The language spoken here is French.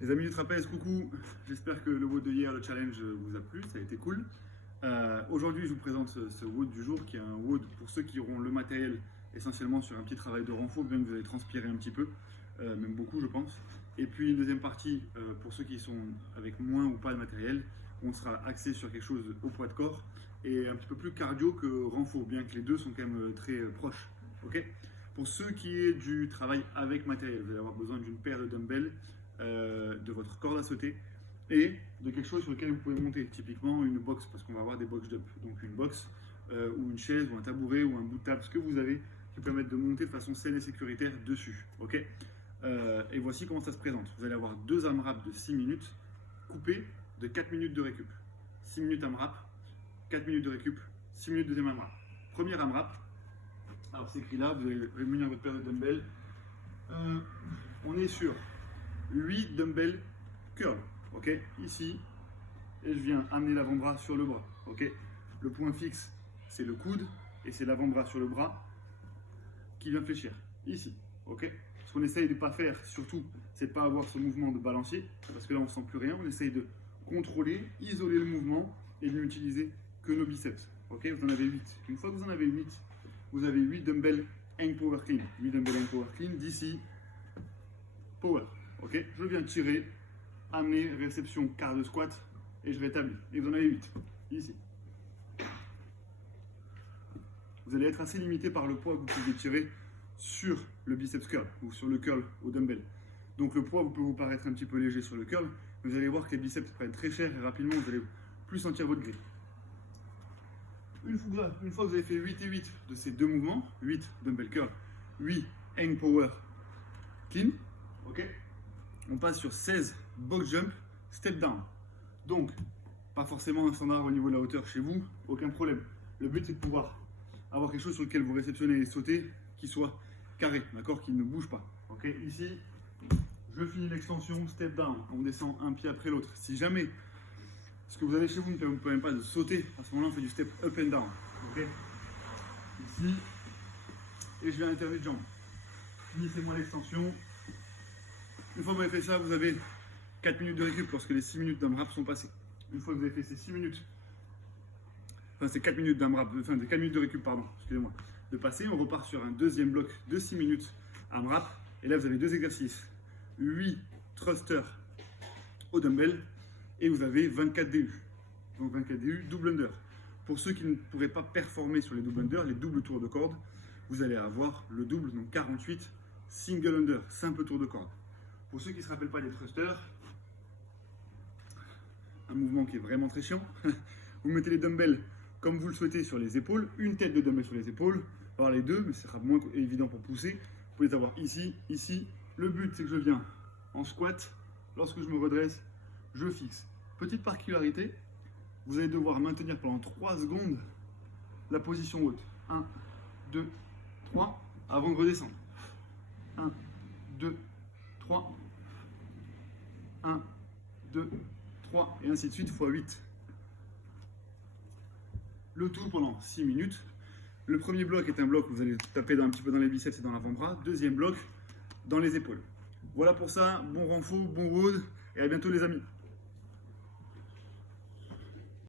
Les amis du trapèze, coucou. J'espère que le WOD de hier, le challenge, vous a plu, ça a été cool. Aujourd'hui, je vous présente ce WOD du jour qui est un WOD pour ceux qui auront le matériel essentiellement sur un petit travail de renfort, bien que vous allez transpirer un petit peu, même beaucoup je pense. Et puis une deuxième partie pour ceux qui sont avec moins ou pas de matériel, on sera axé sur quelque chose au poids de corps et un petit peu plus cardio que renfort, bien que les deux sont quand même très proches. Ok. Pour ceux qui est du travail avec matériel, vous allez avoir besoin d'une paire de dumbbells, de votre corde à sauter et de quelque chose sur lequel vous pouvez monter, typiquement une box, parce qu'on va avoir des box jump, donc une box ou une chaise ou un tabouret ou un bout de table, ce que vous avez qui permettent de monter de façon saine et sécuritaire dessus. Ok. Et voici comment ça se présente. Vous allez avoir deux AMRAP de 6 minutes coupées de 4 minutes de récup. 6 minutes AMRAP, 4 minutes de récup, 6 minutes deuxième AMRAP. Première AMRAP, alors c'est écrit là, vous allez réunir votre paire de dumbbells. On est sur 8 dumbbells curl, ok, ici, et je viens amener l'avant-bras sur le bras, ok. Le point fixe, c'est le coude, et c'est l'avant-bras sur le bras qui vient fléchir, ici, ok. Ce qu'on essaye de ne pas faire, surtout, c'est de ne pas avoir ce mouvement de balancier, parce que là, on ne sent plus rien. On essaye de contrôler, isoler le mouvement, et de n'utiliser que nos biceps, ok. Vous en avez 8. Une fois que vous en avez 8, vous avez 8 dumbbells hang power clean. 8 dumbbells hang power clean, d'ici, power. Ok, je viens tirer, amener, réception, quart de squat, et je rétablis. Et vous en avez 8, ici. Vous allez être assez limité par le poids que vous pouvez tirer sur le biceps curl, ou sur le curl au dumbbell. Donc le poids peut vous paraître un petit peu léger sur le curl, mais vous allez voir que les biceps prennent très cher, et rapidement, vous allez plus sentir votre grille. Une fois que vous avez fait 8 et 8 de ces deux mouvements, 8 dumbbell curl, 8 hang power clean, ok, on passe sur 16 box jump step down. Donc, pas forcément un standard au niveau de la hauteur chez vous, aucun problème. Le but c'est de pouvoir avoir quelque chose sur lequel vous réceptionnez et sautez qui soit carré, d'accord, qui ne bouge pas. Ok, ici, je finis l'extension step down, on descend un pied après l'autre. Si jamais ce que vous avez chez vous ne vous permet pas de sauter, à ce moment-là on fait du step up and down. Ok, ici, et je vais à l'intervalle de jambes. Finissez-moi l'extension. Une fois que vous avez fait ça, vous avez 4 minutes de récup lorsque les 6 minutes d'AMRAP sont passées. Une fois que vous avez fait ces 6 minutes, enfin c'est 4 minutes d'AMRAP, enfin de 4 minutes de récup, pardon, excusez-moi, de passer, on repart sur un deuxième bloc de 6 minutes AMRAP. Et là vous avez deux exercices, 8 thrusters au dumbbell et vous avez 24 DU. Donc 24 DU, double under. Pour ceux qui ne pourraient pas performer sur les double under, les doubles tours de corde, vous allez avoir le double, donc 48 single under, simple tour de corde. Pour ceux qui ne se rappellent pas des thrusters, un mouvement qui est vraiment très chiant, vous mettez les dumbbells comme vous le souhaitez sur les épaules, une tête de dumbbell sur les épaules, par les deux, mais ce sera moins évident pour pousser. Vous pouvez les avoir ici, ici. Le but c'est que je viens en squat, lorsque je me redresse, je fixe. Petite particularité, vous allez devoir maintenir pendant 3 secondes la position haute. 1, 2, 3, avant de redescendre. 1, 2, 3, 1, 2, 3, et ainsi de suite, x 8. Le tout pendant 6 minutes. Le premier bloc est un bloc où vous allez taper un petit peu dans les biceps et dans l'avant-bras. Deuxième bloc, dans les épaules. Voilà pour ça, bon renfort, bon WOD, et à bientôt les amis.